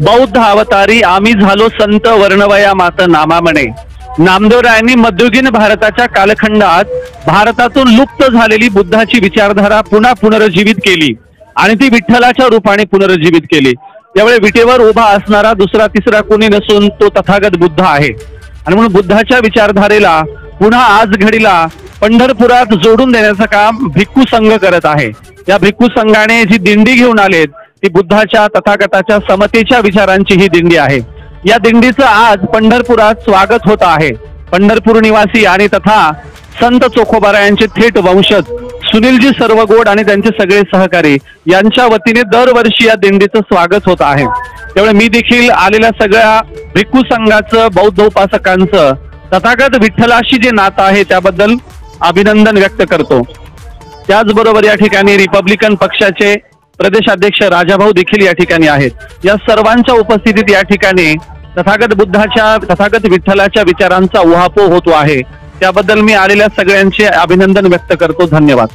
बौद्ध अवतारी आम्ही झालो संत वर्णवया मात नामा म्हणे. नामदेवरायांनी मध्ययुगीन भारताच्या कालखंडात भारतातून लुप्त झालेली बुद्धाची विचारधारा पुन्हा पुनर्जीवित केली आणि ती विठ्ठलाच्या रूपाने पुनर्जीवित केली. त्यामुळे विटेवर उभा असणारा दुसरा तिसरा कोणी नसून तो तथागत बुद्ध आहे. आणि म्हणून बुद्धाच्या विचारधारेला पुन्हा आज घडीला पंढरपुरात जोडून देण्याचं काम भिक्खू संघ करत आहे. या भिक्खू संघाने जी दिंडी घेऊन आलेत ती बुद्धाच्या तथागताच्या समतेच्या विचारांची ही दिंडी आहे. या दिंडीचं आज पंढरपुरात स्वागत होत आहे. पंढरपूर निवासी आणि तथा संत चोखोबारायांचे थेट वंशज सुनीलजी सर्वगोड आणि त्यांचे सगळे सहकारी यांच्या वतीने दरवर्षी या दिंडीचं स्वागत होत आहे. त्यामुळे मी देखील आलेल्या सगळ्या भिक्खू संघाचं, बौद्ध उपासकांचं तथागत विठ्ठलाशी जे नातं आहे त्याबद्दल अभिनंदन व्यक्त करतो. त्याचबरोबर या ठिकाणी रिपब्लिकन पक्षाचे प्रदेशाध्यक्ष राजाभाऊ देखील या ठिकाणी आहेत. या सर्वांच्या उपस्थितीत या ठिकाणी तथागत बुद्धाच्या, तथागत विठ्ठलाच्या विचारांचा उहापोह होतो आहे. त्याबद्दल मी आलेल्या सगळ्यांचे अभिनंदन व्यक्त करतो. धन्यवाद.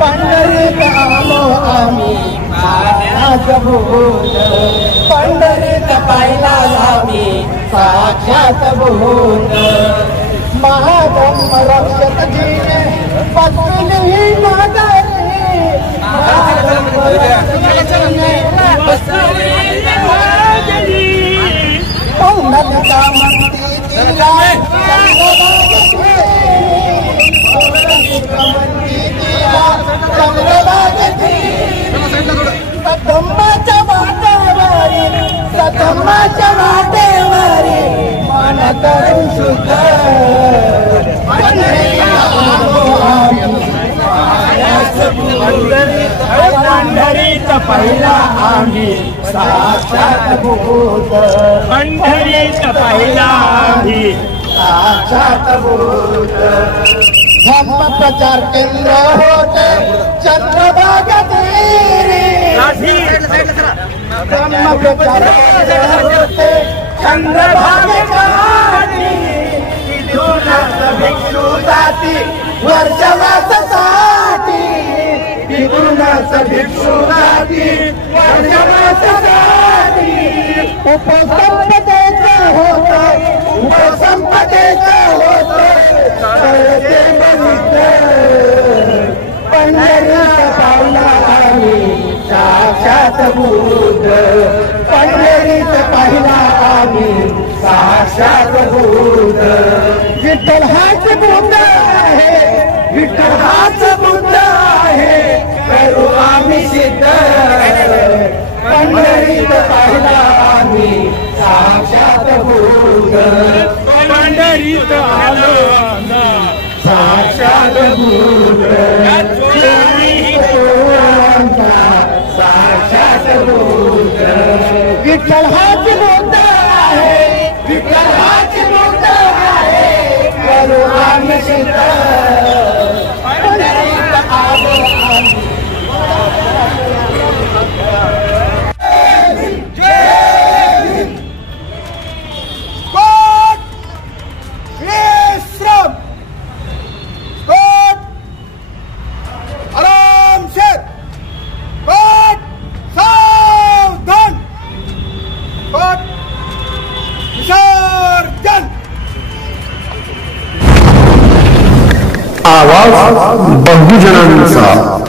पंढरीत आलो आम्ही साक्षात भूत पंढरीत पाहिला आम्ही साक्षात भूत महाधर्म रक्षक जीने बसली माघारी महाधर्म रक्षक जीने बसली माघारी पौंडलिका म्हणती तिला सतंबाच्या वाटेवारी मन करून शुद्ध पंढरीत पहिला आम्ही साक्षात भूत पंढरीत पहिला आम्ही साक्षात भूत धम्म प्रचार केंद्र होते चंद्रभागा तीरी धम्म प्रचार केंद्र होते चंद्रभागा तिथून भिक्षू जाती वर्षवासासाठी तिथूनच भिक्षू जाती वर्षवासासाठी उपसंपदेचं होतं उपसंपदेचं होतं पंढरीत पाहिला आम्ही साक्षात भूत पंढरीत पाहिला आम्ही साक्षात भूत विठ्ठल हाच भूत आहे विठ्ठल हाच भूत आहे करू आम्ही सिद्ध पंढरीत पाहिला आम्ही साक्षात भूत पंढरीत आलो साक्षात भूत साक्षात भूत विठ्ठल हाच भूत आहे विठ्ठल हाच भूत आहे करू आम्ही सिद्ध पंढरीत आलो आवाज बहुजनांचा